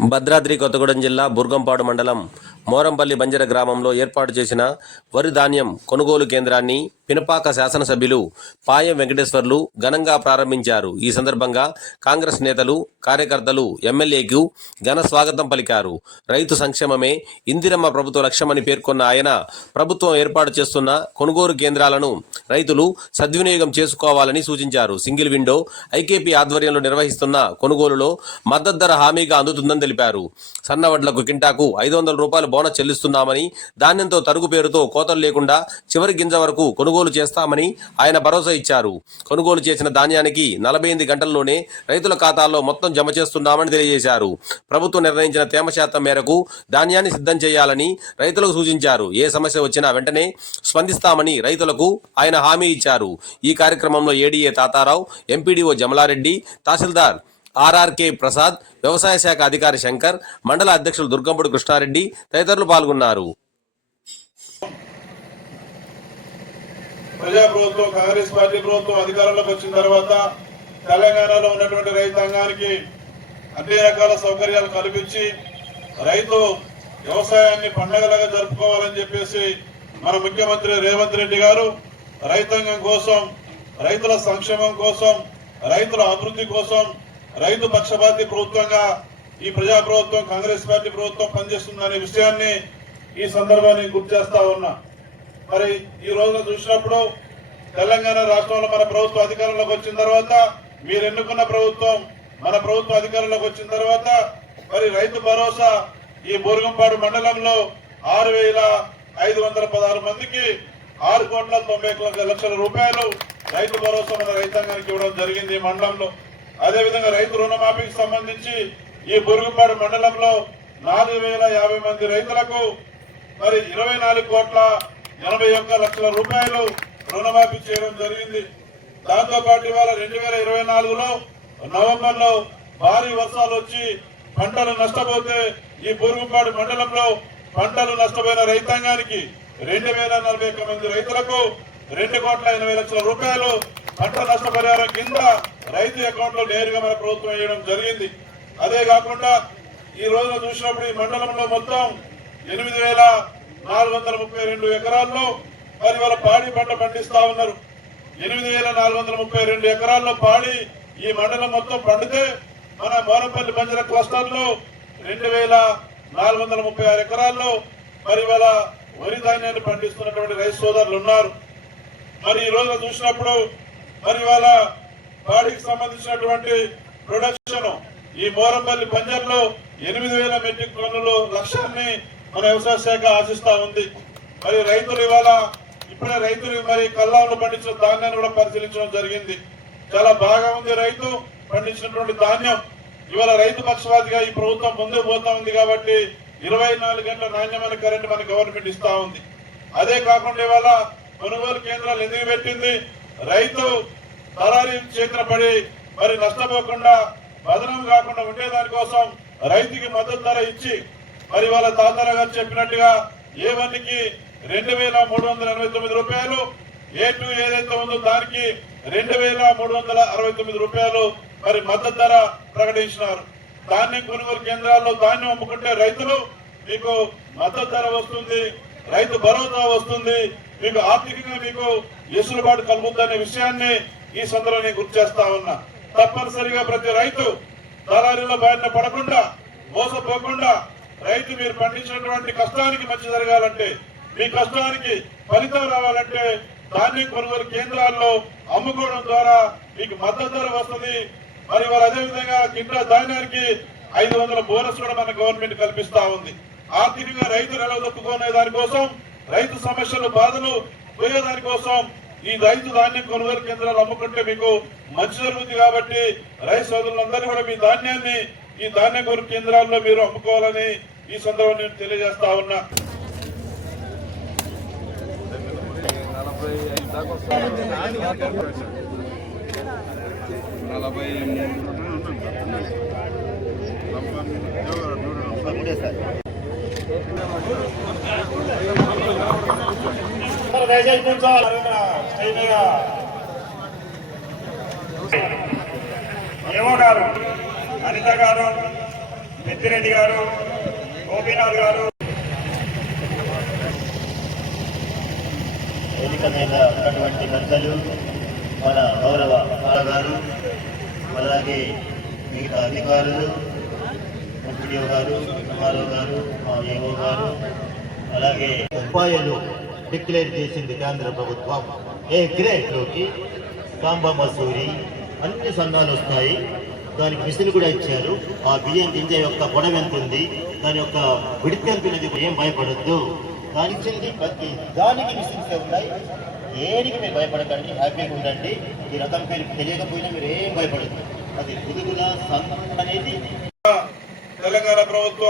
భద్రాద్రి కొత్తగూడెం జిల్లా బుర్గంపాడు మండలం మోరంపల్లి బంజర గ్రామంలో ఏర్పాటు చేసిన వరి ధాన్యం కొనుగోలు కేంద్రాన్ని పినపాక శాసనసభ్యులు పాయం వెంకటేశ్వర్లు ఘనంగా ప్రారంభించారు. ఈ సందర్భంగా కాంగ్రెస్ నేతలు కార్యకర్తలు ఎమ్మెల్యేకు ఘన స్వాగతం పలికారు. రైతు సంక్షేమమే ఇందిరమ్మ ప్రభుత్వ లక్ష్యమని పేర్కొన్న ఆయన ప్రభుత్వం ఏర్పాటు చేస్తున్న కొనుగోలు కేంద్రాలను రైతులు సద్వినియోగం చేసుకోవాలని సూచించారు. సింగిల్ విండో ఐకేపీ ఆధ్వర్యంలో నిర్వహిస్తున్న కొనుగోలులో మద్దతు ధర హామీగా అందుతుందని తెలిపారు. సన్నవడ్లకు కింటాకు ఐదు వందల రూపాయలు బోనస్ చెల్లిస్తున్నామని ధాన్యంతో తరుగు పేరుతో కోతలు లేకుండా చివరి గింజ వరకు కొనుగోలు చేస్తామని ఆయన భరోసా ఇచ్చారు. కొనుగోలు చేసిన ధాన్యానికి నలభై ఎనిమిది గంటల్లోనే రైతుల ఖాతాల్లో మొత్తం జమ చేస్తున్నామని తెలియజేశారు. ప్రభుత్వం నిర్ణయించిన తేమ శాతం మేరకు ధాన్యాన్ని సిద్ధం చేయాలని రైతులకు సూచించారు. ఏ సమస్య వచ్చినా వెంటనే స్పందిస్తామని రైతులకు ఆయన హామీ ఇచ్చారు. ఈ కార్యక్రమంలో ADA Tatarao MPDO Jamalareddy tahsildar RRK Prasad వ్యవసాయ శాఖ అధికారి శంకర్ మండల అధ్యక్షులు దుర్గంపుడు కృష్ణారెడ్డి తదితరులు పాల్గొన్నారు. ప్రజా ప్రభుత్వం కాంగ్రెస్ పార్టీ ప్రభుత్వం అధికారంలోకి వచ్చిన తర్వాత తెలంగాణలో ఉన్నటువంటి రైతాంగానికి అన్ని రకాల సౌకర్యాలు కల్పించి రైతు వ్యవసాయాన్ని పండగలాగా జరుపుకోవాలని చెప్పేసి మన ముఖ్యమంత్రి రేవంత్ రెడ్డి గారు రైతాంగం కోసం రైతుల సంక్షేమం కోసం రైతుల అభివృద్ధి కోసం రైతు పక్షపాతి ప్రభుత్వంగా ఈ ప్రజా ప్రభుత్వం కాంగ్రెస్ పార్టీ ప్రభుత్వం పనిచేస్తుందనే విషయాన్ని ఈ సందర్భాన్ని గుర్తు చేస్తా ఉన్నా. మరి ఈ రోజున చూసినప్పుడు తెలంగాణ రాష్ట్రంలో మన ప్రభుత్వం అధికారంలోకి వచ్చిన తర్వాత మీరు ఎన్నుకున్న ప్రభుత్వం మన ప్రభుత్వం అధికారంలోకి వచ్చిన తర్వాత మరి రైతు భరోసా ఈ బోరుగంపాడు మండలంలో ఆరు వేల ఐదు వందల పదహారు మందికి ఆరు కోట్ల తొంభై లక్షల రూపాయలు రైతు భరోసా మన రైతాంగానికి ఇవ్వడం జరిగింది ఈ మండలంలో. అదేవిధంగా రైతు రుణమాఫీకి సంబంధించి ఈ బురుగుపాడు మండలంలో నాలుగు వేల యాభై మంది రైతులకు మరి ఇరవై నాలుగు కోట్ల ఎనభై ఒక్క లక్షల రూపాయలు రుణమాఫీ చేయడం జరిగింది. దాంతోపాటు ఇవాళ రెండు వేల ఇరవై నాలుగులో నవంబర్లో భారీ వర్షాలు వచ్చి పంటలు నష్టపోతే ఈ బురుగుపాడు మండలంలో పంటలు నష్టపోయిన రైతాంగానికి రెండు వేల నలభై ఒక్క మంది రైతులకు రెండు కోట్ల ఎనభై లక్షల రూపాయలు పంట నష్టపరిహారం కింద రైతు అకౌంట్లో నేరుగా మన ప్రభుత్వం వేయడం జరిగింది. అదే కాకుండా ఈ రోజున చూసినప్పుడు ఈ మండలంలో మొత్తం ఎనిమిది వేల నాలుగు వందల ముప్పై రెండు ఎకరాల్లో మరి వాళ్ళ పాడి పంట పండిస్తా ఉన్నారు. ఎనిమిది వేల నాలుగు వందల ముప్పై రెండు ఎకరాల్లో పాడి ఈ మండలం మొత్తం పండితే మన మోనపల్లి బంజర క్లస్టర్లో రెండు వేల నాలుగు వందల ముప్పై ఆరు ఎకరాల్లో మరి వాళ్ళ వరి ధాన్యాన్ని పండిస్తున్నటువంటి రైతు సోదరులు ఉన్నారు. మరి ఈ రోజున చూసినప్పుడు మరి వాళ్ళ పాడికి సంబంధించినటువంటి ప్రొడక్షన్ ఈ మోరంపల్లి పంజాబ్లో ఎనిమిది వేల మెట్రిక్ టన్నులు లక్ష్యాన్ని మన వ్యవసాయ శాఖ ఆశిస్తా ఉంది. మరి రైతులు ఇవాళ ఇప్పుడే రైతులు మరి కల్లాలు పండించిన ధాన్యాన్ని కూడా పరిశీలించడం జరిగింది. చాలా బాగా ఉంది రైతు పండించినటువంటి ధాన్యం. ఇవాళ రైతు పక్షవాదిగా ఈ ప్రభుత్వం ముందుకు పోతా ఉంది కాబట్టి ఇరవై నాలుగు గంటల నాణ్యమైన కరెంట్ మన గవర్నమెంట్ ఇస్తా ఉంది. అదే కాకుండా ఇవాళ కొనుగోలు కేంద్రాలు ఎందుకు పెట్టింది? రైతు దళారీ చేతిన పడి మరి నష్టపోకుండా బదనం కాకుండా ఉండేదాని కోసం రైతుకి మద్దతు ధర ఇచ్చి మరి వాళ్ళ తాతారా గారు చెప్పినట్టుగా ఏ వన్కి రెండు వేల మూడు వందల ఎనభై తొమ్మిది రూపాయలు ఏ టూ ఏదైతే ఉందో దానికి రెండు వేల మూడు వందల అరవై తొమ్మిది రూపాయలు మరి మద్దతు ధర ప్రకటించినారు. ధాన్యం కొనుగోలు కేంద్రాల్లో ధాన్యం అమ్ముకుంటే రైతులు మీకు మద్దతు ధర వస్తుంది. రైతు భరోసా వస్తుంది మీకు ఆర్థికంగా మీకు ఎసులుబాటు కలుగుతుందనే విషయాన్ని ఈ సందర్భంగా నేను గుర్తు చేస్తా ఉన్నా. తప్పనిసరిగా ప్రతి రైతు దళారీల బారిన పడకుండా మోసపోకుండా రైతు మీరు పండించినటువంటి కష్టానికి మంచి జరగాలంటే మీ కష్టానికి ఫలితం రావాలంటే ధాన్యం కొనుగోలు కేంద్రాల్లో అమ్ముకోవడం ద్వారా మీకు మద్దతు ధర వస్తుంది. మరి వారు అదేవిధంగా కింద ధాన్యానికి ఐదు వందల బోనస్ కూడా మన గవర్నమెంట్ కల్పిస్తా ఉంది. ఆర్థికంగా రైతులు నిలదొక్కునే దానికోసం రైతు సమస్యలు బాధలు పోయే దానికోసం ఈ రైతు ధాన్యం కొనుగోలు కేంద్రాలు అమ్ముకుంటే మీకు మంచి జరుగుతుంది కాబట్టి రైతు సోదరులందరూ కూడా మీ ధాన్యాన్ని ఈ ధాన్యం కొనుగోలు కేంద్రాల్లో మీరు అమ్ముకోవాలని ఈ సందర్భంగా నేను తెలియజేస్తా ఉన్నా నలభై దయచేసి కూర్చోవాలి. స్టేజ్ మీద ఏమో గారు అనిత గారు పెద్దిరెడ్డి గారు గోపీనాథ్ గారు. వేదిక మీద ఉన్నటువంటి పెద్దలు మన గౌరవ గారు అలాగే మిగతా అధికారులు ఎంపీడీఓ గారు ఎంఆర్ఓ గారు మా ఏఓ గారు అలాగే ఉపాయాలు డిక్లేర్ చేసింది కేంద్ర ప్రభుత్వం. ఏ గ్రేట్లోకి సాంబా మసూరి అన్ని సంఘాలు వస్తాయి. దానికి మిషన్ కూడా ఇచ్చారు. ఆ బియ్యం గింజ యొక్క గొడవ ఎంత ఉంది? దాని యొక్క విడితే ఎంత ఏం భయపడద్దు. దానికి ప్రతి దానికి మిషన్స్ ఉన్నాయి. దేనికి మీరు భయపడకండి హ్యాపీగా ఉండండి. ఈ రకం పేరు తెలియకపోయినా మీరు ఏం భయపడద్దు. అది పుదుగుల సంఘం అనేది. తెలంగాణ ప్రభుత్వం